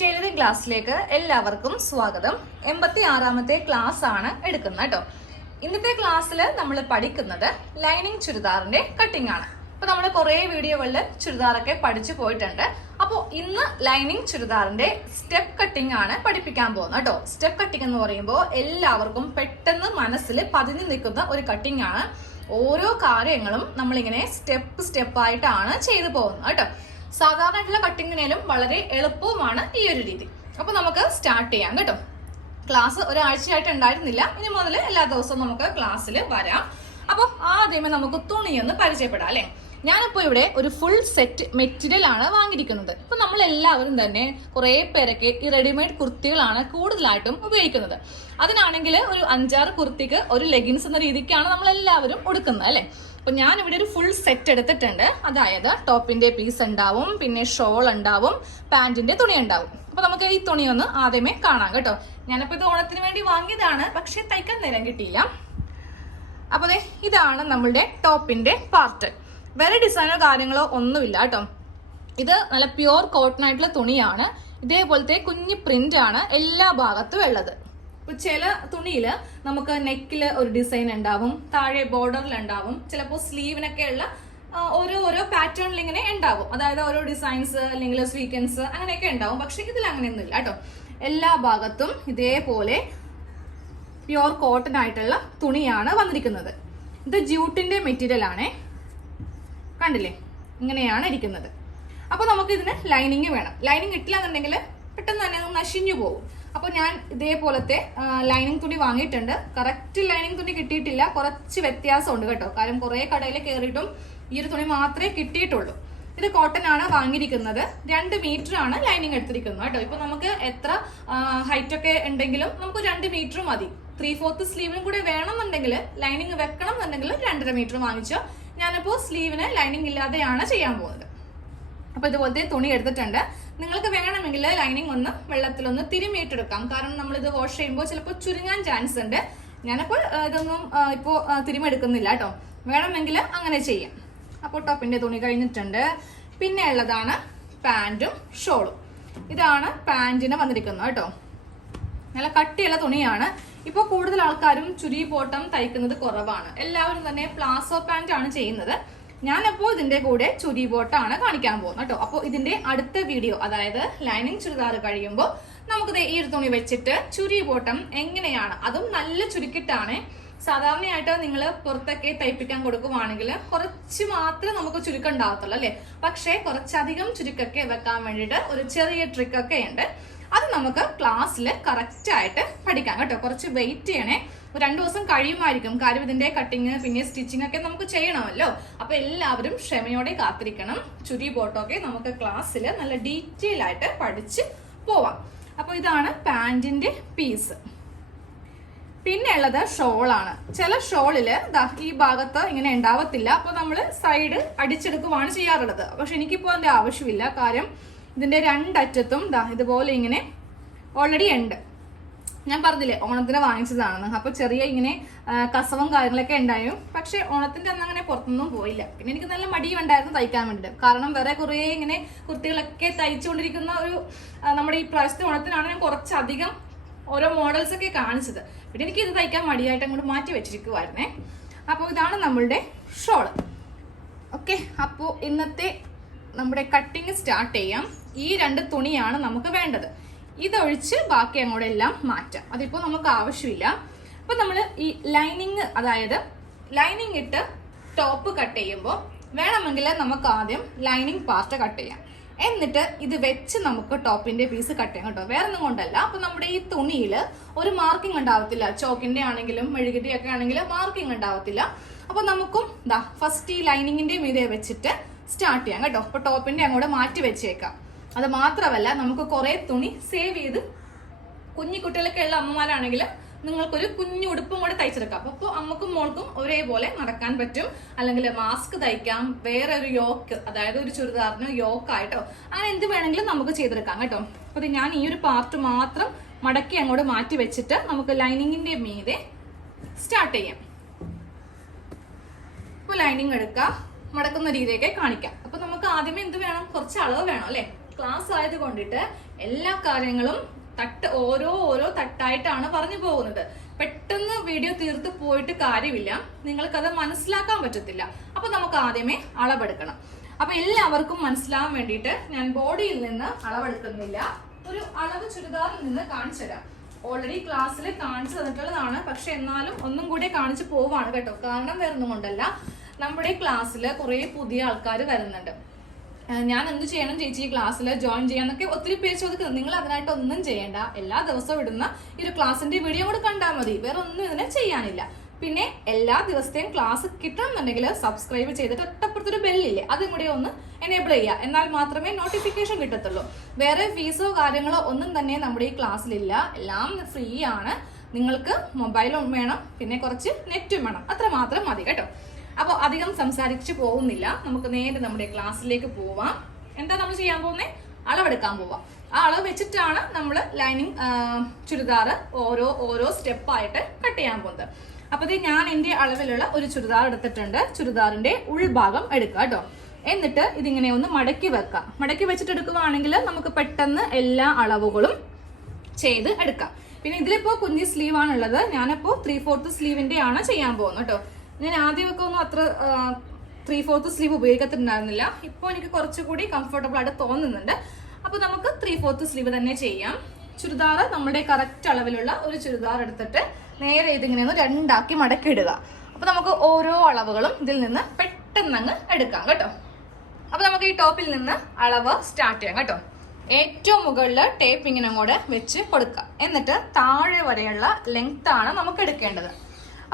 Tailoring ക്ലാസ്സിലേക്ക് എല്ലാവർക്കും സ്വാഗതം. 86ാമത്തെ ക്ലാസ് ആണ് എടുക്കുന്നത് കേട്ടോ. ഇന്നത്തെ ക്ലാസ്സിൽ നമ്മൾ പഠിക്കുന്നത് ലൈനിങ് ചുരിദാറിന്റെ കട്ടിംഗ് ആണ്. അപ്പൊ നമ്മൾ കുറെ വീഡിയോകളിൽ ചുരിദാറൊക്കെ പഠിച്ചു പോയിട്ടുണ്ട്. അപ്പോൾ ഇന്ന് ലൈനിങ് ചുരിദാറിന്റെ സ്റ്റെപ്പ് കട്ടിംഗ് ആണ് പഠിപ്പിക്കാൻ പോകുന്നത് കേട്ടോ. സ്റ്റെപ്പ് കട്ടിംഗ് എന്ന് പറയുമ്പോൾ എല്ലാവർക്കും പെട്ടെന്ന് മനസ്സിൽ പതിഞ്ഞു നിൽക്കുന്ന ഒരു കട്ടിംഗ് ആണ്. ഓരോ കാര്യങ്ങളും നമ്മളിങ്ങനെ സ്റ്റെപ്പായിട്ടാണ് ചെയ്തു പോകുന്നത് കേട്ടോ. സാധാരണയായിട്ടുള്ള കട്ടിങ്ങിനേലും വളരെ എളുപ്പവുമാണ് ഈ ഒരു രീതി. അപ്പൊ നമുക്ക് സ്റ്റാർട്ട് ചെയ്യാം കേട്ടോ. ക്ലാസ് ഒരാഴ്ചയായിട്ട് ഉണ്ടായിരുന്നില്ല, ഇനി മുതൽ എല്ലാ ദിവസവും നമുക്ക് ക്ലാസ്സിൽ വരാം. അപ്പൊ ആദ്യമേ നമുക്ക് തുണിയൊന്ന് പരിചയപ്പെടാം അല്ലെ. ഞാനിപ്പോ ഇവിടെ ഒരു ഫുൾ സെറ്റ് മെറ്റീരിയൽ ആണ് വാങ്ങിയിരിക്കുന്നത്. ഇപ്പൊ നമ്മൾ എല്ലാവരും തന്നെ കുറെ പേരൊക്കെ ഈ റെഡിമെയ്ഡ് കുർത്തികളാണ് കൂടുതലായിട്ടും ഉപയോഗിക്കുന്നത്. അതിനാണെങ്കിൽ ഒരു 5-6 കുർത്തിക്ക് ഒരു ലെഗിൻസ് എന്ന രീതിക്കാണ് നമ്മൾ എല്ലാവരും ഉടുക്കുന്നത് അല്ലെ. അപ്പൊ ഞാൻ ഇവിടെ ഒരു ഫുൾ സെറ്റ് എടുത്തിട്ടുണ്ട്. അതായത് ടോപ്പിന്റെ പീസ് ഉണ്ടാവും, പിന്നെ ഷോൾ ഉണ്ടാവും, പാന്റിന്റെ തുണി ഉണ്ടാവും. അപ്പൊ നമുക്ക് ഈ തുണി ഒന്ന് ആദ്യമേ കാണാം കേട്ടോ. ഞാനിപ്പോ ഇത് ഓണത്തിന് വേണ്ടി വാങ്ങിയതാണ്, പക്ഷെ തയ്ക്കാൻ നേരം കിട്ടിയില്ല. അപ്പൊ ഇതാണ് നമ്മളുടെ ടോപ്പിന്റെ പാർട്ട്. വേറെ ഡിസൈനോ കാര്യങ്ങളോ ഒന്നുമില്ല കേട്ടോ. ഇത് നല്ല പ്യുവർ കോട്ടൺ ആയിട്ടുള്ള തുണിയാണ്. ഇതേപോലത്തെ കുഞ്ഞു പ്രിന്റ് ആണ് എല്ലാ ഭാഗത്തും ഉള്ളത്. ഇപ്പൊ ചില തുണിയില് നമുക്ക് നെക്കില് ഒരു ഡിസൈൻ ഉണ്ടാവും, താഴെ ബോർഡറിൽ ഉണ്ടാവും, ചിലപ്പോൾ സ്ലീവിനൊക്കെ ഉള്ള ഓരോ പാറ്റേണിൽ ഇങ്ങനെ ഉണ്ടാവും. അതായത് ഓരോ ഡിസൈൻസ് അല്ലെങ്കിൽ സ്വീക്കൻസ് അങ്ങനെയൊക്കെ ഉണ്ടാവും. പക്ഷെ ഇതിൽ അങ്ങനെയൊന്നും ഇല്ല കേട്ടോ. എല്ലാ ഭാഗത്തും ഇതേപോലെ പ്യുവർ കോട്ടൺ ആയിട്ടുള്ള തുണിയാണ് വന്നിരിക്കുന്നത്. ഇത് ജ്യൂട്ടിന്റെ മെറ്റീരിയൽ ആണേ. കണ്ടില്ലേ, ഇങ്ങനെയാണ് ഇരിക്കുന്നത്. അപ്പൊ നമുക്ക് ഇതിന് ലൈനിങ് വേണം. ലൈനിങ് ഇട്ടില്ല എന്നുണ്ടെങ്കിൽ പെട്ടെന്ന് തന്നെ നശിഞ്ഞു പോകും. അപ്പൊ ഞാൻ ഇതേപോലത്തെ ലൈനിങ് തുണി വാങ്ങിയിട്ടുണ്ട്. കറക്റ്റ് ലൈനിങ് തുണി കിട്ടിയിട്ടില്ല, കുറച്ച് വ്യത്യാസമുണ്ട് കേട്ടോ. കാരണം കുറെ കടയിൽ കയറിയിട്ടും ഈ ഒരു തുണി മാത്രമേ കിട്ടിയിട്ടുള്ളൂ. ഇത് കോട്ടൺ ആണ് വാങ്ങിയിരിക്കുന്നത്. 2 മീറ്റർ ആണ് ലൈനിങ് എടുത്തിരിക്കുന്നത് കേട്ടോ. ഇപ്പൊ നമുക്ക് എത്ര ഹൈറ്റ് ഒക്കെ ഉണ്ടെങ്കിലും നമുക്ക് 2 മീറ്റർ മതി. 3/4 സ്ലീവിനും കൂടെ വേണമെന്നുണ്ടെങ്കിൽ, ലൈനിങ് വെക്കണം എന്നുണ്ടെങ്കിൽ 2.5 മീറ്റർ വാങ്ങിച്ചോ. ഞാനിപ്പോ സ്ലീവിന് ലൈനിങ് ഇല്ലാതെയാണ് ചെയ്യാൻ പോകുന്നത്. അപ്പൊ ഇതുപോലത്തെ തുണി എടുത്തിട്ടുണ്ട്. നിങ്ങൾക്ക് വേണമെങ്കിൽ ലൈനിങ് ഒന്ന് വെള്ളത്തിലൊന്ന് തിരുമിയിട്ടെടുക്കാം. കാരണം നമ്മൾ ഇത് വാഷ് ചെയ്യുമ്പോൾ ചിലപ്പോൾ ചുരുങ്ങാൻ ചാൻസ് ഉണ്ട്. ഞാനപ്പോൾ ഇതൊന്നും ഇപ്പോൾ തിരുമെടുക്കുന്നില്ല കേട്ടോ. വേണമെങ്കിൽ അങ്ങനെ ചെയ്യാം. അപ്പോൾ ടോപ്പിന്റെ തുണി കഴിഞ്ഞിട്ടുണ്ട്. പിന്നെ ഉള്ളതാണ് പാന്റും ഷോളും. ഇതാണ് പാന്റിന് വന്നിരിക്കുന്നത് കേട്ടോ. നല്ല കട്ടിയുള്ള തുണിയാണ്. ഇപ്പൊ കൂടുതൽ ആൾക്കാരും ചുരി ബോട്ടം തയ്ക്കുന്നത് കുറവാണ്. എല്ലാവരും തന്നെ പ്ലാസോ പാന്റ് ആണ് ചെയ്യുന്നത്. ഞാനപ്പോ ഇതിന്റെ കൂടെ ചുരി ബോട്ടാണ് കാണിക്കാൻ പോകുന്നത് കേട്ടോ. അപ്പോൾ ഇതിന്റെ അടുത്ത വീഡിയോ, അതായത് ലൈനിങ് ചുരിദാർ കഴിയുമ്പോൾ നമുക്ക് ഈ ഒരു തുണി വെച്ചിട്ട് ചുരി ബോട്ടം എങ്ങനെയാണ്, അതും നല്ല ചുരുക്കിട്ടാണ്. സാധാരണയായിട്ട് നിങ്ങൾ പുറത്തൊക്കെ തയ്പ്പിക്കാൻ കൊടുക്കുവാണെങ്കിൽ കുറച്ച് മാത്രമേ നമുക്ക് ചുരുക്കം ഉണ്ടാവത്തുള്ളൂ അല്ലെ. പക്ഷെ കുറച്ചധികം ചുരുക്കൊക്കെ വെക്കാൻ വേണ്ടിയിട്ട് ഒരു ചെറിയ ട്രിക്കൊക്കെ ഉണ്ട്. അത് നമുക്ക് ക്ലാസ്സിൽ കറക്റ്റ് ആയിട്ട് പഠിക്കാം കേട്ടോ. കുറച്ച് വെയിറ്റ് ചെയ്യണേ. 2 ദിവസം കഴിയുമായിരിക്കും. കാര്യം ഇതിന്റെ കട്ടിങ് പിന്നെ സ്റ്റിച്ചിങ് ഒക്കെ നമുക്ക് ചെയ്യണമല്ലോ. അപ്പൊ എല്ലാവരും ക്ഷമയോടെ കാത്തിരിക്കണം. ചുരി ബോട്ടൊക്കെ നമുക്ക് ക്ലാസ്സിൽ നല്ല ഡീറ്റെയിൽ ആയിട്ട് പഠിച്ച് പോവാം. അപ്പൊ ഇതാണ് പാന്റിന്റെ പീസ്. പിന്നെ ഉള്ളത് ഷോളാണ്. ചില ഷോളില് ഈ ഭാഗത്ത് ഇങ്ങനെ ഉണ്ടാവത്തില്ല. അപ്പൊ നമ്മൾ സൈഡ് അടിച്ചെടുക്കുവാണ് ചെയ്യാറുള്ളത്. പക്ഷെ എനിക്കിപ്പോ അതിന്റെ ആവശ്യമില്ല. കാര്യം ഇതിന്റെ 2 അറ്റത്തും ഇതുപോലെ ഇങ്ങനെ ഓൾറെഡി ഉണ്ട്. ഞാൻ പറഞ്ഞില്ലേ ഓണത്തിന് വാങ്ങിച്ചതാണെന്ന്. അപ്പൊ ചെറിയ ഇങ്ങനെ കസവും കാര്യങ്ങളൊക്കെ ഉണ്ടായും. പക്ഷെ ഓണത്തിന്റെ അന്ന് അങ്ങനെ പുറത്തൊന്നും പോയില്ല. പിന്നെ എനിക്ക് നല്ല മടിയും ഉണ്ടായിരുന്നു തയ്ക്കാൻ വേണ്ടിയിട്ട്. കാരണം വേറെ കുറെ ഇങ്ങനെ കുർത്തികളൊക്കെ തയ്ച്ചുകൊണ്ടിരിക്കുന്ന ഒരു നമ്മുടെ ഈ പ്രാവശ്യത്തെ ഓണത്തിനാണ് ഞാൻ കുറച്ചധികം ഓരോ മോഡൽസ് ഒക്കെ കാണിച്ചത്. പിന്നെ എനിക്ക് ഇത് തയ്ക്കാൻ മടിയായിട്ട് അങ്ങോട്ട് മാറ്റി വെച്ചിരിക്കുവായിരുന്നേ. അപ്പോൾ ഇതാണ് നമ്മളുടെ ഷോള്. ഓക്കെ, അപ്പോൾ ഇന്നത്തെ നമ്മുടെ കട്ടിങ് സ്റ്റാർട്ട് ചെയ്യാം. ഈ 2 തുണിയാണ് നമുക്ക് വേണ്ടത്. ഇതൊഴിച്ച് ബാക്കി അങ്ങോട്ട് എല്ലാം മാറ്റാം. അതിപ്പോ നമുക്ക് ആവശ്യമില്ല. അപ്പൊ നമ്മൾ ഈ ലൈനിങ്, അതായത് ലൈനിങ് ഇട്ട് ടോപ്പ് കട്ട് ചെയ്യുമ്പോൾ വേണമെങ്കിൽ നമുക്ക് ആദ്യം ലൈനിങ് പാർട്ട് കട്ട് ചെയ്യാം. എന്നിട്ട് ഇത് വെച്ച് നമുക്ക് ടോപ്പിന്റെ പീസ് കട്ട് ചെയ്യാം കേട്ടോ. വേറെ ഒന്നും കൊണ്ടല്ല. അപ്പൊ നമ്മുടെ ഈ തുണിയിൽ ഒരു മാർക്കിംഗ് ഉണ്ടാവത്തില്ല. ചോക്കിന്റെ ആണെങ്കിലും മെഴുകിന്റെ ഒക്കെ ആണെങ്കിലും മാർക്കിംഗ് ഉണ്ടാവത്തില്ല. അപ്പൊ നമുക്കും ഫസ്റ്റ് ഈ ലൈനിങ്ങിന്റെ മീതെ വെച്ചിട്ട് സ്റ്റാർട്ട് ചെയ്യാം കേട്ടോ. അപ്പൊ ടോപ്പിന്റെ അങ്ങോട്ട് മാറ്റി വെച്ചേക്കാം. അത് മാത്രമല്ല നമുക്ക് കുറെ തുണി സേവ് ചെയ്ത്, കുഞ്ഞു കുട്ടികളൊക്കെ ഉള്ള അമ്മമാരാണെങ്കിൽ നിങ്ങൾക്കൊരു കുഞ്ഞു ഉടുപ്പും കൂടെ തയ്ച്ചെടുക്കാം. അപ്പോൾ അമ്മക്കും മോൾക്കും ഒരേപോലെ നടക്കാൻ പറ്റും. അല്ലെങ്കിൽ മാസ്ക് തയ്ക്കാം, വേറെ ഒരു യോക്ക്, അതായത് ഒരു ചുരിദാറിന് യോക്കായിട്ടോ അങ്ങനെ എന്ത് വേണമെങ്കിലും നമുക്ക് ചെയ്തെടുക്കാം കേട്ടോ. അപ്പൊ ഞാൻ ഈ ഒരു പാർട്ട് മാത്രം മടക്കി അങ്ങോട്ട് മാറ്റി വെച്ചിട്ട് നമുക്ക് ലൈനിങ്ങിന്റെ മീതെ സ്റ്റാർട്ട് ചെയ്യാം. അപ്പോൾ ലൈനിങ് എടുക്കുക, മടക്കുന്ന രീതിയൊക്കെ കാണിക്കാം. അപ്പൊ നമുക്ക് ആദ്യമേ എന്ത് വേണം, കുറച്ച് അളവ് വേണം അല്ലെ. ക്ലാസ് ആയത് കൊണ്ടിട്ട് എല്ലാ കാര്യങ്ങളും ഓരോ തട്ടായിട്ടാണ് പറഞ്ഞു പോകുന്നത്. പെട്ടെന്ന് വീഡിയോ തീർത്ത് പോയിട്ട് കാര്യമില്ല, നിങ്ങൾക്കത് മനസ്സിലാക്കാൻ പറ്റത്തില്ല. അപ്പൊ നമുക്ക് ആദ്യമേ അളവെടുക്കണം. അപ്പൊ എല്ലാവർക്കും മനസ്സിലാവാൻ വേണ്ടിയിട്ട് ഞാൻ ബോഡിയിൽ നിന്ന് അളവെടുക്കുന്നില്ല, ഒരു അളവ് ചുരിദാറിൽ നിന്ന് കാണിച്ചു തരാം. ഓൾറെഡി ക്ലാസ്സിൽ കാണിച്ചു തന്നിട്ടുള്ളതാണ്, പക്ഷെ എന്നാലും ഒന്നും കൂടി കാണിച്ചു പോവാണ് കേട്ടോ. കാരണം വേറൊന്നും കൊണ്ടല്ല, നമ്മുടെ ക്ലാസ്സിൽ കുറെ പുതിയ ആൾക്കാർ വരുന്നുണ്ട്. ഞാൻ എന്ത് ചെയ്യണം ചേച്ചി ക്ലാസ്സിൽ ജോയിൻ ചെയ്യാന്നൊക്കെ ഒത്തിരി പേര് ചോദിക്കുന്നത്. നിങ്ങൾ അതിനായിട്ട് ഒന്നും ചെയ്യേണ്ട. എല്ലാ ദിവസവും ഇടുന്ന ഈ ഒരു ക്ലാസ്സിന്റെ വീഡിയോ കൂടെ കണ്ടാൽ മതി, വേറെ ഒന്നും ഇതിനെ ചെയ്യാനില്ല. പിന്നെ എല്ലാ ദിവസത്തെയും ക്ലാസ് കിട്ടണമെന്നുണ്ടെങ്കിൽ സബ്സ്ക്രൈബ് ചെയ്തിട്ട് ഒറ്റപ്പുറത്തൊരു ബെല്ലില്ലേ, അതും കൂടി ഒന്ന് എനേബിൾ ചെയ്യുക. എന്നാൽ മാത്രമേ നോട്ടിഫിക്കേഷൻ കിട്ടത്തുള്ളൂ. വേറെ ഫീസോ കാര്യങ്ങളോ ഒന്നും തന്നെ നമ്മുടെ ഈ ക്ലാസ്സിലില്ല, എല്ലാം ഫ്രീ ആണ്. നിങ്ങൾക്ക് മൊബൈലും വേണം, പിന്നെ കുറച്ച് നെറ്റും വേണം, അത്ര മാത്രം മതി കേട്ടോ. അപ്പോൾ അധികം സംസാരിച്ച് പോകുന്നില്ല, നമുക്ക് നേരെ നമ്മുടെ ക്ലാസ്സിലേക്ക് പോവാം. എന്താ നമ്മൾ ചെയ്യാൻ പോകുന്നത്? അളവെടുക്കാൻ പോവാം. ആ അളവ് വെച്ചിട്ടാണ് നമ്മൾ ലൈനിങ് ചുരിദാർ ഓരോ സ്റ്റെപ്പായിട്ട് കട്ട് ചെയ്യാൻ പോകുന്നത്. അപ്പൊ ഞാൻ എൻ്റെ അളവിലുള്ള ഒരു ചുരിദാർ എടുത്തിട്ടുണ്ട്. ചുരിദാറിന്റെ ഉൾഭാഗം എടുക്കുക കേട്ടോ. എന്നിട്ട് ഇതിങ്ങനെ ഒന്ന് മടക്കി വെക്കാം. മടക്കി വെച്ചിട്ട് എടുക്കുകയാണെങ്കിൽ നമുക്ക് പെട്ടെന്ന് എല്ലാ അളവുകളും ചെയ്ത് എടുക്കാം. പിന്നെ ഇതിലിപ്പോ കുഞ്ഞി സ്ലീവ് ആണുള്ളത്, ഞാനിപ്പോ 3/4 സ്ലീവിന്റെ ആണ് ചെയ്യാൻ പോകുന്നത് കേട്ടോ. ഞാൻ ആദ്യമൊക്കെ ഒന്നും അത്ര 3/4 സ്ലീവ് ഉപയോഗിക്കത്തിണ്ടായിരുന്നില്ല. ഇപ്പോൾ എനിക്ക് കുറച്ചുകൂടി കംഫർട്ടബിൾ ആയിട്ട് തോന്നുന്നുണ്ട്. അപ്പൊ നമുക്ക് 3/4 സ്ലീവ് തന്നെ ചെയ്യാം. ചുരിദാർ നമ്മുടെ കറക്റ്റ് അളവിലുള്ള ഒരു ചുരിദാർ എടുത്തിട്ട് നേരെ ഇതിങ്ങനെ ഒന്ന് രണ്ടാക്കി മടക്കി ഇടുക. അപ്പൊ നമുക്ക് ഓരോ അളവുകളും ഇതിൽ നിന്ന് പെട്ടെന്ന് എടുക്കാം കേട്ടോ. അപ്പൊ നമുക്ക് ഈ ടോപ്പിൽ നിന്ന് അളവ് സ്റ്റാർട്ട് ചെയ്യാം കേട്ടോ. ഏറ്റവും മുകളിൽ ടേപ്പ് ഇങ്ങനെ അങ്ങോട്ട് വെച്ച് കൊടുക്കുക. എന്നിട്ട് താഴെ വരെയുള്ള ലെങ്ത് ആണ് നമുക്ക് എടുക്കേണ്ടത്.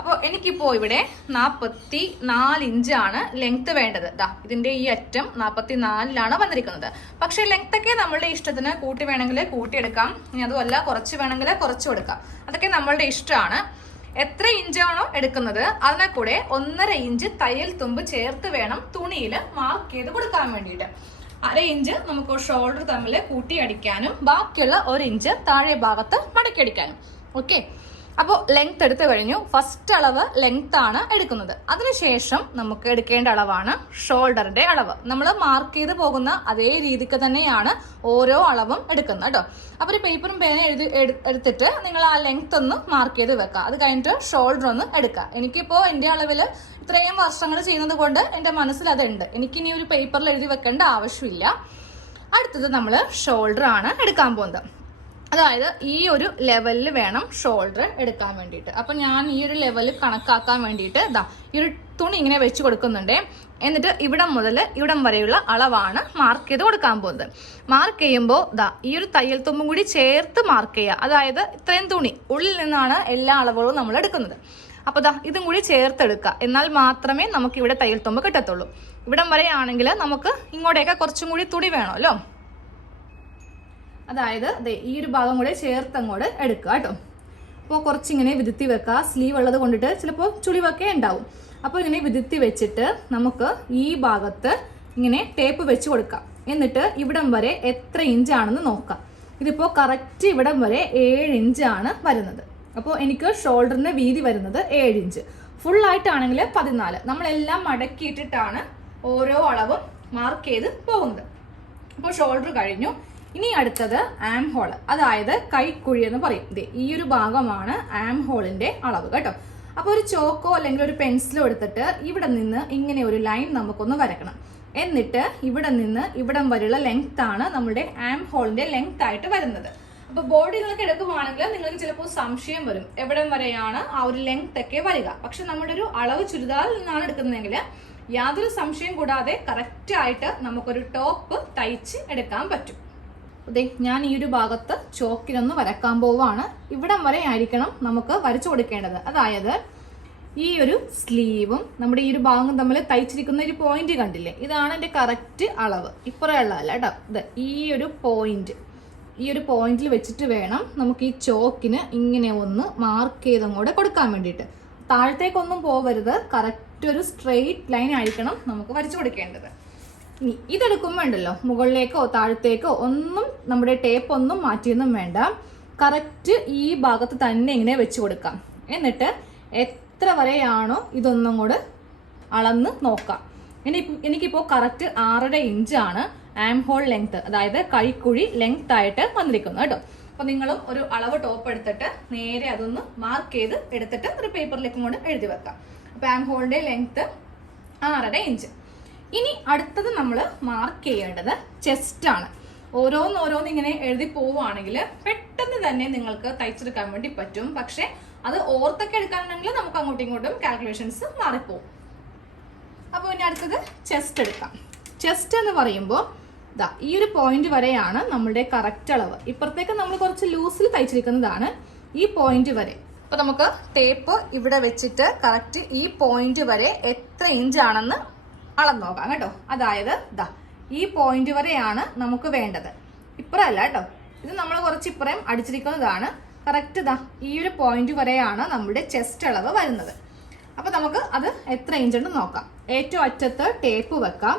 അപ്പോൾ എനിക്കിപ്പോൾ ഇവിടെ 44 ഇഞ്ചാണ് ലെങ്ത് വേണ്ടത്. ഇതിന്റെ ഈ അറ്റം 44 വന്നിരിക്കുന്നത്. പക്ഷെ ലെങ്ത് ഒക്കെ നമ്മളുടെ ഇഷ്ടത്തിന് കൂട്ടി വേണമെങ്കിൽ കൂട്ടിയെടുക്കാം, ഇനി അതുമല്ല കുറച്ച് വേണമെങ്കിൽ കുറച്ചും എടുക്കാം. അതൊക്കെ നമ്മളുടെ ഇഷ്ടമാണ്. എത്ര ഇഞ്ചാണോ എടുക്കുന്നത് അതിനെ കൂടെ 1.5 ഇഞ്ച് തയ്യൽ തുമ്പ് ചേർത്ത് വേണം തുണിയിൽ മാർക്ക് ചെയ്ത് കൊടുക്കാൻ വേണ്ടിയിട്ട്. 1/2 ഇഞ്ച് നമുക്ക് ഷോൾഡർ തമ്മിൽ കൂട്ടിയടിക്കാനും ബാക്കിയുള്ള 1 ഇഞ്ച് താഴെ ഭാഗത്ത് മടക്കിയടിക്കാനും. ഓക്കെ, അപ്പോൾ ലെങ്ത് എടുത്തു കഴിഞ്ഞു. ഫസ്റ്റ് അളവ് ലെങ്ത് ആണ് എടുക്കുന്നത്. അതിനുശേഷം നമുക്ക് എടുക്കേണ്ട അളവാണ് ഷോൾഡറിന്റെ അളവ്. നമ്മൾ മാർക്ക് ചെയ്ത് പോകുന്ന അതേ രീതിക്ക് തന്നെയാണ് ഓരോ അളവും എടുക്കുന്നത് കേട്ടോ. അപ്പോൾ ഒരു പേപ്പറും പേന എടുത്തിട്ട് നിങ്ങൾ ആ ലെങ്ത് ഒന്ന് മാർക്ക് ചെയ്ത് വെക്കുക. അത് കഴിഞ്ഞിട്ട് ഷോൾഡർ ഒന്ന് എടുക്കുക. എനിക്കിപ്പോൾ എൻ്റെ അളവിൽ ഇത്രയും വർഷങ്ങൾ ചെയ്യുന്നത് കൊണ്ട് എൻ്റെ മനസ്സിൽ അതുണ്ട്. എനിക്കിനി ഒരു പേപ്പറിൽ എഴുതി വെക്കേണ്ട ആവശ്യമില്ല. അടുത്തത് നമ്മൾ ഷോൾഡർ ആണ് എടുക്കാൻ പോകുന്നത്. അതായത് ഈ ഒരു ലെവലിൽ വേണം ഷോൾഡർ എടുക്കാൻ വേണ്ടിയിട്ട്. അപ്പൊ ഞാൻ ഈ ഒരു ലെവൽ കണക്കാക്കാൻ വേണ്ടിയിട്ട് ഈ ഒരു തുണി ഇങ്ങനെ വെച്ച് കൊടുക്കുന്നുണ്ട്. എന്നിട്ട് ഇവിടം മുതൽ ഇവിടം വരെയുള്ള അളവാണ് മാർക്ക് ചെയ്ത് കൊടുക്കാൻ പോകുന്നത്. മാർക്ക് ചെയ്യുമ്പോൾ ഈ ഒരു തയ്യൽ തുമ്പും കൂടി ചേർത്ത് മാർക്ക് ചെയ്യുക. അതായത് ഇത്രയും തുണി ഉള്ളിൽ നിന്നാണ് എല്ലാ അളവുകളും നമ്മൾ എടുക്കുന്നത്. അപ്പൊ ഇതും കൂടി ചേർത്തെടുക്കുക. എന്നാൽ മാത്രമേ നമുക്ക് ഇവിടെ തയ്യൽ തുമ്പ് കിട്ടത്തുള്ളൂ. ഇവിടം വരെ ആണെങ്കിൽ നമുക്ക് ഇങ്ങോട്ടേക്ക് കുറച്ചും കൂടി തുണി വേണമല്ലോ. അതായത് ഈ ഒരു ഭാഗം കൂടെ ചേർത്ത് അങ്ങോട്ട് എടുക്കുക കേട്ടോ. അപ്പോൾ കുറച്ചിങ്ങനെ വിതുത്തി വെക്കുക. സ്ലീവ് ഉള്ളത് കൊണ്ടിട്ട് ചിലപ്പോൾ ചുളിവൊക്കെ ഉണ്ടാവും. അപ്പോൾ ഇങ്ങനെ വിതുത്തി വെച്ചിട്ട് നമുക്ക് ഈ ഭാഗത്ത് ഇങ്ങനെ ടേപ്പ് വെച്ച് കൊടുക്കാം. എന്നിട്ട് ഇവിടം വരെ എത്ര ഇഞ്ചാണെന്ന് നോക്കാം. ഇതിപ്പോൾ കറക്റ്റ് ഇവിടം വരെ 7 ഇഞ്ചാണ് വരുന്നത്. അപ്പോൾ എനിക്ക് ഷോൾഡറിന്റെ വീതി വരുന്നത് 7 ഇഞ്ച്. ഫുൾ ആയിട്ടാണെങ്കിൽ 14. നമ്മളെല്ലാം മടക്കിയിട്ടിട്ടാണ് ഓരോ അളവും മാർക്ക് ചെയ്ത് പോകുന്നത്. അപ്പോൾ ഷോൾഡർ കഴിഞ്ഞു. ഇനി അടുത്തത് ആം ഹോൾ, അതായത് കൈക്കുഴി എന്ന് പറയും. ഈ ഒരു ഭാഗമാണ് ആം ഹോളിന്റെ അളവ് കേട്ടോ. അപ്പോൾ ഒരു ചോക്കോ അല്ലെങ്കിൽ ഒരു പെൻസിലോ എടുത്തിട്ട് ഇവിടെ നിന്ന് ഇങ്ങനെ ഒരു ലൈൻ നമുക്കൊന്ന് വരക്കണം. എന്നിട്ട് ഇവിടെ നിന്ന് ഇവിടം വരെയുള്ള ലെങ്ത് ആണ് നമ്മുടെ ആം ഹോളിന്റെ ലെങ്ത് ആയിട്ട് വരുന്നത്. അപ്പൊ ബോഡി നിങ്ങൾക്ക് എടുക്കുവാണെങ്കിൽ നിങ്ങൾക്ക് ചിലപ്പോൾ സംശയം വരും, എവിടം വരെയാണ് ആ ഒരു ലെങ്ത് ഒക്കെ വരിക. പക്ഷെ നമ്മുടെ ഒരു അളവ് ചുരിദാറിൽ നിന്നാണ് എടുക്കുന്നതെങ്കിൽ യാതൊരു സംശയം കൂടാതെ കറക്റ്റ് ആയിട്ട് നമുക്കൊരു ടോപ്പ് തയ്ച്ച് എടുക്കാൻ പറ്റും. ഞാൻ ഈ ഒരു ഭാഗത്ത് ചോക്കിലൊന്ന് വരക്കാൻ പോവാണ്. ഇവിടം വരെ ആയിരിക്കണം നമുക്ക് വരച്ചു കൊടുക്കേണ്ടത്. അതായത് ഈ ഒരു സ്ലീവും നമ്മുടെ ഈ ഒരു ഭാഗം തമ്മിൽ തയ്ച്ചിരിക്കുന്ന ഒരു പോയിന്റ് കണ്ടില്ലേ, ഇതാണ് എൻ്റെ കറക്റ്റ് അളവ്. ഇപ്പുറമുള്ളതല്ല കേട്ടോ. ഈ ഒരു പോയിന്റിൽ വെച്ചിട്ട് വേണം നമുക്ക് ഈ ചോക്കിന് ഇങ്ങനെ ഒന്ന് മാർക്ക് ചെയ്തങ്ങോട്ട് കൊടുക്കാൻ വേണ്ടിയിട്ട്. താഴത്തേക്കൊന്നും പോവരുത്, കറക്റ്റ് ഒരു സ്ട്രെയിറ്റ് ലൈൻ ആയിരിക്കണം നമുക്ക് വരച്ചു കൊടുക്കേണ്ടത്. ഇനി ഇതെടുക്കുമ്പോൾ ഉണ്ടല്ലോ, മുകളിലേക്കോ താഴത്തേക്കോ ഒന്നും നമ്മുടെ ടേപ്പ് ഒന്നും മാറ്റിയൊന്നും വേണ്ട. കറക്റ്റ് ഈ ഭാഗത്ത് തന്നെ ഇങ്ങനെ വെച്ച് കൊടുക്കാം. എന്നിട്ട് എത്ര വരെയാണോ ഇതൊന്നും കൂടെ അളന്ന് നോക്കാം. എനിക്കിപ്പോൾ കറക്റ്റ് 6.5 ഇഞ്ചാണ് ആം ഹോൾ ലെങ്ത്, അതായത് കൈക്കുഴി ലെങ്ത് ആയിട്ട് വന്നിരിക്കുന്നു കേട്ടോ. അപ്പൊ നിങ്ങളും ഒരു അളവ് ടോപ്പ് എടുത്തിട്ട് നേരെ അതൊന്ന് മാർക്ക് ചെയ്ത് എടുത്തിട്ട് ഒരു പേപ്പറിലേക്കും കൊണ്ട് എഴുതി വെക്കാം. അപ്പൊ ആം ഹോളിന്റെ ലെങ്ത് 6.5 ഇഞ്ച്. ഇനി അടുത്തത് നമ്മൾ മാർക്ക് ചെയ്യേണ്ടത് ചെസ്റ്റ് ആണ്. ഓരോന്നോരോന്ന് ഇങ്ങനെ എഴുതി പോവുകയാണെങ്കിൽ പെട്ടെന്ന് തന്നെ നിങ്ങൾക്ക് തയ്ച്ചെടുക്കാൻ വേണ്ടി പറ്റും. പക്ഷെ അത് ഓർത്തൊക്കെ എടുക്കാനുണ്ടെങ്കിൽ നമുക്ക് അങ്ങോട്ടും ഇങ്ങോട്ടും കാൽക്കുലേഷൻസ് മാറിപ്പോവും. അപ്പോൾ ഇനി അടുത്തത് ചെസ്റ്റ് എടുക്കാം. ചെസ്റ്റ് എന്ന് പറയുമ്പോൾ ഇതാ ഈ ഒരു പോയിന്റ് വരെയാണ് നമ്മളുടെ കറക്റ്റ് അളവ്. ഇപ്പുറത്തേക്ക് നമ്മൾ കുറച്ച് ലൂസിൽ തയ്ച്ചിരിക്കുന്നതാണ് ഈ പോയിന്റ് വരെ. അപ്പൊ നമുക്ക് ടേപ്പ് ഇവിടെ വെച്ചിട്ട് കറക്റ്റ് ഈ പോയിന്റ് വരെ എത്ര ഇഞ്ച് ആണെന്ന് അളന്ന് നോക്കാം കേട്ടോ. അതായത് ദാ ഈ പോയിന്റ് വരെയാണ് നമുക്ക് വേണ്ടത്. ഇപ്പുറമല്ല കേട്ടോ, ഇത് നമ്മൾ കുറച്ച് ഇപ്പുറം അടിച്ചിരിക്കുന്നതാണ്. കറക്റ്റ് ദാ ഈ ഒരു പോയിന്റ് വരെയാണ് നമ്മുടെ ചെസ്റ്റ് അളവ് വരുന്നത്. അപ്പൊ നമുക്ക് അത് എത്ര ഇഞ്ചുണ്ട് നോക്കാം. ഏറ്റവും അറ്റത്ത് ടേപ്പ് വെക്കാം.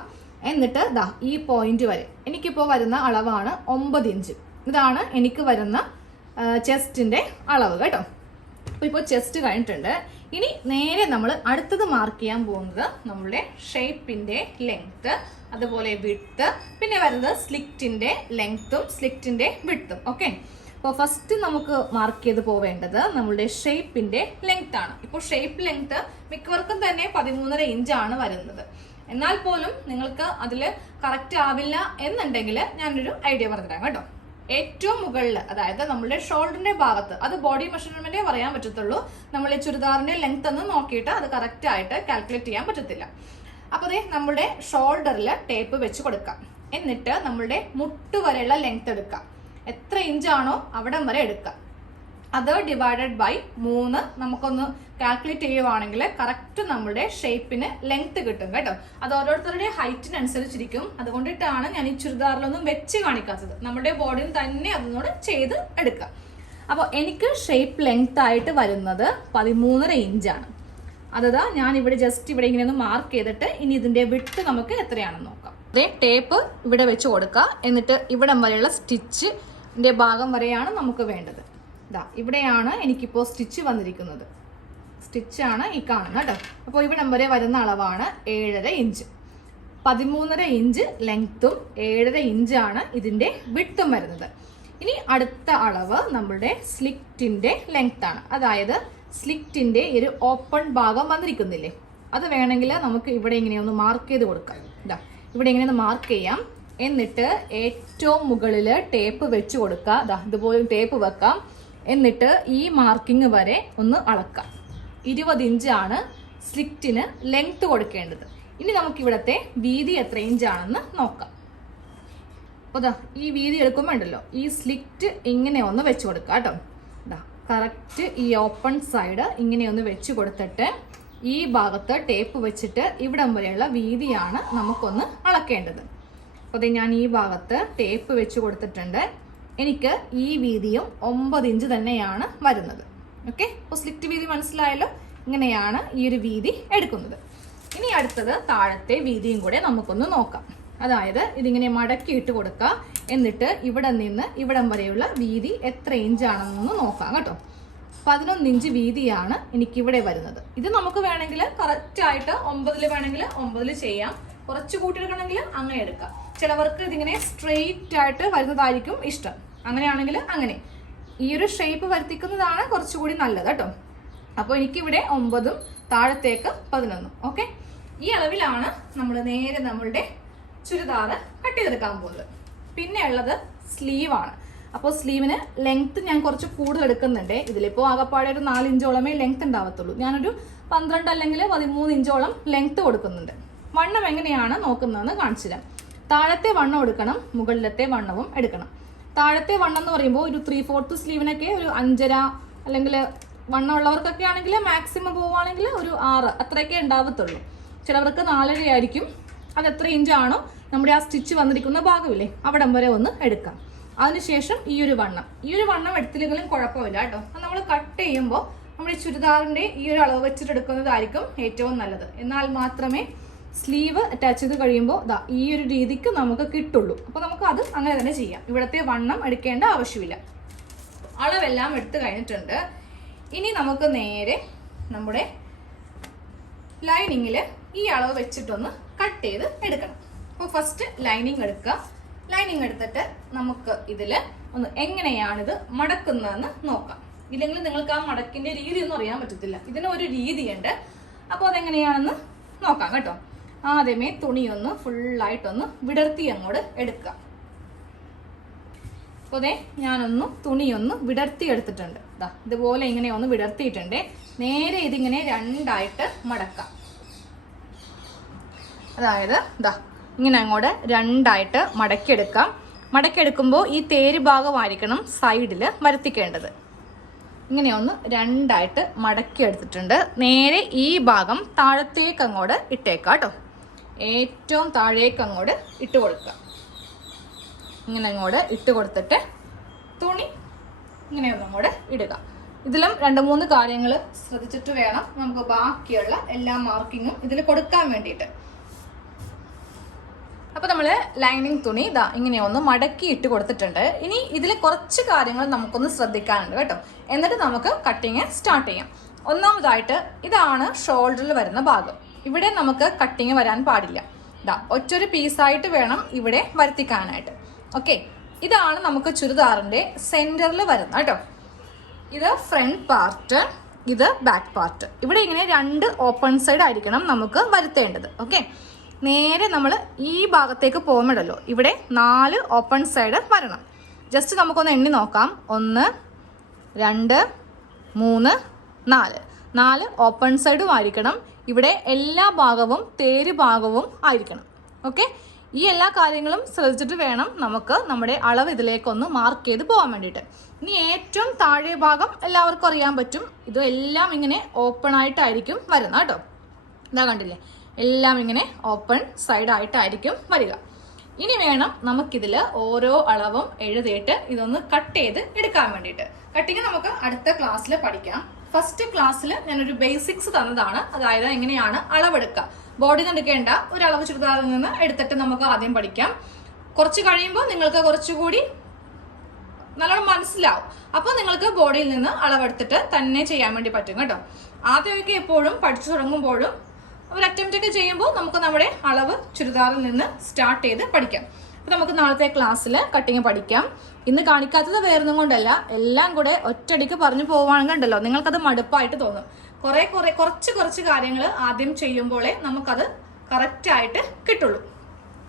എന്നിട്ട് ദാ ഈ പോയിന്റ് വരെ എനിക്കിപ്പോൾ വരുന്ന അളവാണ് 9 ഇഞ്ച്. ഇതാണ് എനിക്ക് വരുന്ന ചെസ്റ്റിന്റെ അളവ് കേട്ടോ. അപ്പൊ ഇപ്പോൾ ചെസ്റ്റ് കഴിഞ്ഞിട്ടുണ്ട്. ഇനി നേരെ നമ്മൾ അടുത്തത് മാർക്ക് ചെയ്യാൻ പോകുന്നത് നമ്മളുടെ ഷേപ്പിന്റെ ലെങ്ത്, അതുപോലെ വിഡ്ത്ത്, പിന്നെ വരുന്നത് സ്ലിറ്റിന്റെ ലെങ്ത്തും സ്ലിറ്റിന്റെ വിഡ്ത്തും. ഓക്കെ, അപ്പോൾ ഫസ്റ്റ് നമുക്ക് മാർക്ക് ചെയ്ത് പോവേണ്ടത് നമ്മളുടെ ഷേപ്പിന്റെ ലെങ്ത് ആണ്. ഇപ്പോൾ ഷേപ്പ് ലെങ്ത് മിക്കവർക്കും തന്നെ 13.5 ഇഞ്ചാണ് വരുന്നത്. എന്നാൽ പോലും നിങ്ങൾക്ക് അതിൽ കറക്റ്റ് ആവില്ല എന്നുണ്ടെങ്കിൽ ഞാനൊരു ഐഡിയ പറഞ്ഞുതരാം കേട്ടോ. ഏറ്റവും മുകളിൽ, അതായത് നമ്മുടെ ഷോൾഡറിന്റെ ഭാഗത്ത്, അത് ബോഡി മെഷർമെന്റേ പറയാൻ പറ്റത്തുള്ളൂ. നമ്മൾ ഈ ചുരിദാറിന്റെ ലെങ്ത് ഒന്ന് നോക്കിയിട്ട് അത് കറക്റ്റ് ആയിട്ട് കാൽക്കുലേറ്റ് ചെയ്യാൻ പറ്റത്തില്ല. അപ്പൊ അതെ, നമ്മുടെ ഷോൾഡറിൽ ടേപ്പ് വെച്ച് കൊടുക്കാം. എന്നിട്ട് നമ്മളുടെ മുട്ട് വരെയുള്ള ലെങ്ത് എടുക്കാം. എത്ര ഇഞ്ചാണോ അവിടം വരെ എടുക്കാം. അത് ഡിവൈഡഡ് ബൈ 3 നമുക്കൊന്ന് കാൽക്കുലേറ്റ് ചെയ്യുവാണെങ്കിൽ കറക്റ്റ് നമ്മുടെ ഷേപ്പിന് ലെങ്ത് കിട്ടും കേട്ടോ. അത് ഓരോരുത്തരുടെ ഹൈറ്റിനനുസരിച്ചിരിക്കും. അതുകൊണ്ടിട്ടാണ് ഞാൻ ഈ ചുരിദാറിലൊന്നും വെച്ച് കാണിക്കാത്തത്. നമ്മുടെ ബോഡിയിൽ തന്നെ അതിനോട് ചെയ്ത് എടുക്കാം. അപ്പോൾ എനിക്ക് ഷേപ്പ് ലെങ്ത് ആയിട്ട് വരുന്നത് 13.5 ഇഞ്ചാണ്. അതാ ഞാൻ ഇവിടെ ജസ്റ്റ് ഇവിടെ ഇങ്ങനെ ഒന്ന് മാർക്ക് ചെയ്തിട്ട് ഇനി ഇതിന്റെ വിഡ്ത്ത് നമുക്ക് എത്രയാണെന്ന് നോക്കാം. അതേ ടേപ്പ് ഇവിടെ വെച്ച് കൊടുക്കുക. എന്നിട്ട് ഇവിടം വരെയുള്ള സ്റ്റിച്ചിന്റെ ഭാഗം വരെയാണ് നമുക്ക് വേണ്ടത്. ഇതാ ഇവിടെയാണ് എനിക്കിപ്പോൾ സ്റ്റിച്ച് വന്നിരിക്കുന്നത്. സ്റ്റിച്ചാണ് ഈ കാണുന്നത് കേട്ടോ. അപ്പോൾ ഇവിടം വരെ വരുന്ന അളവാണ് 7.5 ഇഞ്ച്. 13.5 ഇഞ്ച് ലെങ്ത്തും 7.5 ഇഞ്ചാണ് ഇതിന്റെ വിഡ്ത്തും വരുന്നത്. ഇനി അടുത്ത അളവ് നമ്മളുടെ സ്ലിറ്റിന്റെ ലെങ്ത് ആണ്. അതായത് സ്ലിറ്റിന്റെ ഈ ഒരു ഓപ്പൺ ഭാഗം വന്നിരിക്കുന്നില്ലേ, അത് വേണമെങ്കിൽ നമുക്ക് ഇവിടെ ഇങ്ങനെ ഒന്ന് മാർക്ക് ചെയ്ത് കൊടുക്കാം. ഇതാ ഇവിടെ ഇങ്ങനെ ഒന്ന് മാർക്ക് ചെയ്യാം. എന്നിട്ട് ഏറ്റവും മുകളിൽ ടേപ്പ് വെച്ച് കൊടുക്കുക. ദാ ഇതുപോലെ ടേപ്പ് വെക്കാം. എന്നിട്ട് ഈ മാർക്കിംഗ് വരെ ഒന്ന് അളക്കാം. 20 ഇഞ്ചാണ് സ്ലിറ്റിന് ലെങ്ത് കൊടുക്കേണ്ടത്. ഇനി നമുക്ക് ഇവിടത്തെ വീതി എത്ര ഇഞ്ചാണെന്ന് നോക്കാം. അപ്പോൾ ദാ ഈ വീതി എടുക്കുമ്പോൾ ഉണ്ടല്ലോ, ഈ സ്ലിറ്റ് ഇങ്ങനെ ഒന്ന് വെച്ച് കൊടുക്കുക കേട്ടോ. ദാ കറക്റ്റ് ഈ ഓപ്പൺ സൈഡ് ഇങ്ങനെ ഒന്ന് വെച്ച് കൊടുത്തിട്ട് ഈ ഭാഗത്ത് ടേപ്പ് വെച്ചിട്ട് ഇവിടം വരെയുള്ള വീതിയാണ് നമുക്കൊന്ന് അളക്കേണ്ടത്. അപ്പോൾ ഞാൻ ഈ ഭാഗത്ത് ടേപ്പ് വെച്ച് കൊടുത്തിട്ടുണ്ട്. എനിക്ക് ഈ വീതിയും 9 ഇഞ്ച് തന്നെയാണ് വരുന്നത്. ഓക്കെ, അപ്പോൾ സ്ലിറ്റ് വീതി മനസ്സിലായല്ലോ. ഇങ്ങനെയാണ് ഈ ഒരു വീതി എടുക്കുന്നത്. ഇനി അടുത്തത് താഴത്തെ വീതിയും കൂടെ നമുക്കൊന്ന് നോക്കാം. അതായത് ഇതിങ്ങനെ മടക്കി ഇട്ട് കൊടുക്കുക. എന്നിട്ട് ഇവിടെ നിന്ന് ഇവിടം വരെയുള്ള വീതി എത്ര ഇഞ്ചാണെന്നൊന്ന് നോക്കാം കേട്ടോ. 11 ഇഞ്ച് വീതിയാണ് എനിക്കിവിടെ വരുന്നത്. ഇത് നമുക്ക് വേണമെങ്കിൽ കറക്റ്റ് ആയിട്ട് 9 വേണമെങ്കിൽ 9 ചെയ്യാം. കുറച്ച് കൂട്ടിയെടുക്കണമെങ്കിൽ അങ്ങനെ എടുക്കാം. ചിലവർക്ക് ഇതിങ്ങനെ സ്ട്രെയിറ്റ് ആയിട്ട് വരുന്നതായിരിക്കും ഇഷ്ടം. അങ്ങനെയാണെങ്കിൽ അങ്ങനെ ഈ ഒരു ഷേപ്പ് വരുത്തിക്കുന്നതാണ് കുറച്ചുകൂടി നല്ലത് കേട്ടോ. അപ്പോൾ എനിക്കിവിടെ 9ഉം താഴത്തേക്ക് 11ഉം. ഓക്കെ, ഈ അളവിലാണ് നമ്മൾ നേരെ നമ്മളുടെ ചുരിദാർ കട്ട് ചെയ്തെടുക്കാൻ പോകുന്നത്. പിന്നെ ഉള്ളത് സ്ലീവാണ്. അപ്പോൾ സ്ലീവിന് ലെങ്ത് ഞാൻ കുറച്ച് കൂടുതൽ എടുക്കുന്നുണ്ട്. ഇതിലിപ്പോൾ ആകപ്പാടെ ഒരു 4 ഇഞ്ചോളമേ ലെങ്ത് ഉണ്ടാവത്തുള്ളൂ. ഞാനൊരു 12 അല്ലെങ്കിൽ 13 ഇഞ്ചോളം ലെങ്ത് കൊടുക്കുന്നുണ്ട്. വണ്ണം എങ്ങനെയാണ് നോക്കുന്നതെന്ന് കാണിച്ചു തരാം. താഴത്തെ വണ്ണം എടുക്കണം, മുകളിലത്തെ വണ്ണവും എടുക്കണം. താഴത്തെ വണ്ണം എന്ന് പറയുമ്പോൾ ഒരു 3/4 സ്ലീവിനൊക്കെ ഒരു 5.5 അല്ലെങ്കിൽ വണ്ണം ഉള്ളവർക്കൊക്കെ ആണെങ്കിൽ മാക്സിമം പോവുകയാണെങ്കിൽ ഒരു 6 അത്രയൊക്കെ ഉണ്ടാവത്തുള്ളൂ. ചിലവർക്ക് 4.5 ആയിരിക്കും. അത് എത്ര ഇഞ്ചാണോ നമ്മുടെ ആ സ്റ്റിച്ച് വന്നിരിക്കുന്ന ഭാഗമില്ലേ അവിടം വരെ ഒന്ന് എടുക്കാം. അതിനുശേഷം ഈ ഒരു വണ്ണം എടുത്തില്ലെങ്കിലും കുഴപ്പമില്ല കേട്ടോ. അത് നമ്മൾ കട്ട് ചെയ്യുമ്പോൾ നമ്മുടെ ചുരിദാറിന്റെ ഈ ഒരു അളവ് വെച്ചിട്ട് എടുക്കുന്നതായിരിക്കും ഏറ്റവും നല്ലത്. എന്നാൽ മാത്രമേ സ്ലീവ് അറ്റാച്ച് ചെയ്ത് കഴിയുമ്പോൾ ഈ ഒരു രീതിക്ക് നമുക്ക് കിട്ടുള്ളൂ. അപ്പോൾ നമുക്ക് അത് അങ്ങനെ തന്നെ ചെയ്യാം. ഇവിടത്തെ വണ്ണം എടുക്കേണ്ട ആവശ്യമില്ല. അളവെല്ലാം എടുത്തു കഴിഞ്ഞിട്ടുണ്ട്. ഇനി നമുക്ക് നേരെ നമ്മുടെ ലൈനിങ്ങിൽ ഈ അളവ് വെച്ചിട്ടൊന്ന് കട്ട് ചെയ്ത് എടുക്കണം. അപ്പോൾ ഫസ്റ്റ് ലൈനിങ് എടുക്കുക. ലൈനിങ് എടുത്തിട്ട് നമുക്ക് ഇതിൽ ഒന്ന് എങ്ങനെയാണിത് മടക്കുന്നതെന്ന് നോക്കാം. ഇല്ലെങ്കിൽ നിങ്ങൾക്ക് ആ മടക്കിന്റെ രീതി ഒന്നും അറിയാൻ പറ്റത്തില്ല. ഇതിനൊരു രീതിയുണ്ട്. അപ്പോൾ അതെങ്ങനെയാണെന്ന് നോക്കാം കേട്ടോ. ആദ്യമേ തുണിയൊന്ന് ഫുള്ളായിട്ടൊന്ന് വിടർത്തി അങ്ങോട്ട് എടുക്കുക. അപ്പോൾ അതെ ഞാനൊന്ന് തുണിയൊന്ന് വിടർത്തി എടുത്തിട്ടുണ്ട്. ഇതുപോലെ ഇങ്ങനെ ഒന്ന് വിടർത്തിയിട്ടുണ്ട്. നേരെ ഇതിങ്ങനെ രണ്ടായിട്ട് മടക്കാം. അതായത് ഇങ്ങനെ അങ്ങോട്ട് രണ്ടായിട്ട് മടക്കിയെടുക്കാം. മടക്കിയെടുക്കുമ്പോൾ ഈ തേര് ഭാഗമായിരിക്കണം സൈഡിൽ വരുത്തിക്കേണ്ടത്. ഇങ്ങനെ ഒന്ന് രണ്ടായിട്ട് മടക്കിയെടുത്തിട്ടുണ്ട്. നേരെ ഈ ഭാഗം താഴത്തേക്ക് അങ്ങോട്ട് ഇട്ടേക്കാം കേട്ടോ. ഏറ്റവും താഴേക്ക് അങ്ങോട്ട് ഇട്ട് കൊടുക്കുക. ഇങ്ങനെ അങ്ങോട്ട് ഇട്ട് കൊടുത്തിട്ട് തുണി ഇങ്ങനെ ഒന്നങ്ങോട്ട് ഇടുക. ഇതിലും 2-3 കാര്യങ്ങൾ ശ്രദ്ധിച്ചിട്ട് വേണം നമുക്ക് ബാക്കിയുള്ള എല്ലാ മാർക്കിങ്ങും ഇതിൽ കൊടുക്കാൻ വേണ്ടിയിട്ട്. അപ്പൊ നമ്മള് ലൈനിങ് തുണി ഇങ്ങനെ ഒന്ന് മടക്കി ഇട്ട് കൊടുത്തിട്ടുണ്ട്. ഇനി ഇതിൽ കുറച്ച് കാര്യങ്ങൾ നമുക്കൊന്ന് ശ്രദ്ധിക്കാനുണ്ട് കേട്ടോ. എന്നിട്ട് നമുക്ക് കട്ടിങ് സ്റ്റാർട്ട് ചെയ്യാം. ഒന്നാമതായിട്ട് ഇതാണ് ഷോൾഡറിൽ വരുന്ന ഭാഗം. ഇവിടെ നമുക്ക് കട്ടിങ് വരാൻ പാടില്ല. ഒറ്റൊരു പീസായിട്ട് വേണം ഇവിടെ വരുത്തിക്കാനായിട്ട്. ഓക്കെ, ഇതാണ് നമുക്ക് ചുരിദാറിന്റെ സെന്ററിൽ വരുന്ന കേട്ടോ. ഇത് ഫ്രണ്ട് പാർട്ട്, ഇത് ബാക്ക് പാർട്ട്. ഇവിടെ ഇങ്ങനെ 2 ഓപ്പൺ സൈഡ് ആയിരിക്കണം നമുക്ക് വരുത്തേണ്ടത്. ഓക്കെ, നേരെ നമ്മൾ ഈ ഭാഗത്തേക്ക് പോകുമ്പോഴല്ലോ ഇവിടെ 4 ഓപ്പൺ സൈഡ് വരണം. ജസ്റ്റ് നമുക്കൊന്ന് എണ്ണി നോക്കാം. 1 2 3 4 ഓപ്പൺ സൈഡും ആയിരിക്കണം. ഇവിടെ എല്ലാ ഭാഗവും തേര് ഭാഗവും ആയിരിക്കണം. ഓക്കെ, ഈ എല്ലാ കാര്യങ്ങളും ശ്രദ്ധിച്ചിട്ട് വേണം നമുക്ക് നമ്മുടെ അളവ് ഇതിലേക്കൊന്ന് മാർക്ക് ചെയ്ത് പോകാൻ വേണ്ടിയിട്ട്. ഇനി ഏറ്റവും താഴെ ഭാഗം എല്ലാവർക്കും അറിയാൻ പറ്റും. ഇത് എല്ലാം ഇങ്ങനെ ഓപ്പൺ ആയിട്ടായിരിക്കും വരുന്നത് കേട്ടോ. ഇതാ കണ്ടില്ലേ, എല്ലാം ഇങ്ങനെ ഓപ്പൺ സൈഡ് ആയിട്ടായിരിക്കും വരിക. ഇനി വേണം നമുക്കിതിൽ ഓരോ അളവും എഴുതിയിട്ട് ഇതൊന്ന് കട്ട് ചെയ്ത് എടുക്കാൻ വേണ്ടിയിട്ട്. കട്ടിങ് നമുക്ക് അടുത്ത ക്ലാസ്സിൽ പഠിക്കാം. ഫസ്റ്റ് ക്ലാസ്സിൽ ഞാനൊരു ബേസിക്സ് തന്നതാണ്. അതായത് എങ്ങനെയാണ് അളവെടുക്കുക. ബോഡിയിൽ നിന്ന് എടുക്കേണ്ട ഒരു അളവ് ചുരിദാറിൽ നിന്ന് എടുത്തിട്ട് നമുക്ക് ആദ്യം പഠിക്കാം. കുറച്ച് കഴിയുമ്പോൾ നിങ്ങൾക്ക് കുറച്ചുകൂടി നല്ലോണം മനസ്സിലാവും. അപ്പോൾ നിങ്ങൾക്ക് ബോഡിയിൽ നിന്ന് അളവെടുത്തിട്ട് തന്നെ ചെയ്യാൻ വേണ്ടി പറ്റും കേട്ടോ. ആദ്യമൊക്കെ എപ്പോഴും പഠിച്ചു തുടങ്ങുമ്പോഴും ഒരു അറ്റംപ്റ്റ് ഒക്കെ ചെയ്യുമ്പോൾ നമുക്ക് നമ്മുടെ അളവ് ചുരിദാറിൽ നിന്ന് സ്റ്റാർട്ട് ചെയ്ത് പഠിക്കാം. അപ്പോൾ നമുക്ക് നാളത്തെ ക്ലാസ്സിൽ കട്ടിങ് പഠിക്കാം. ഇന്ന് കാണിക്കാത്തത് വേറൊന്നും കൊണ്ടല്ല, എല്ലാം കൂടെ ഒറ്റയടിക്ക് പറഞ്ഞു പോവുകയാണെങ്കിൽ ഉണ്ടല്ലോ നിങ്ങൾക്കത് മടുപ്പായിട്ട് തോന്നും. കുറച്ച് കാര്യങ്ങൾ ആദ്യം ചെയ്യുമ്പോഴേ നമുക്കത് കറക്റ്റായിട്ട് കിട്ടുള്ളൂ.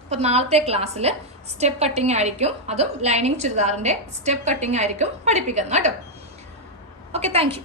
അപ്പോൾ നാളത്തെ ക്ലാസ്സിൽ സ്റ്റെപ്പ് കട്ടിങ് ആയിരിക്കും, അതും ലൈനിങ് ചുരിദാറിന്റെ സ്റ്റെപ്പ് കട്ടിങ് ആയിരിക്കും പഠിപ്പിക്കുന്നത് കേട്ടോ. Okay, thank you.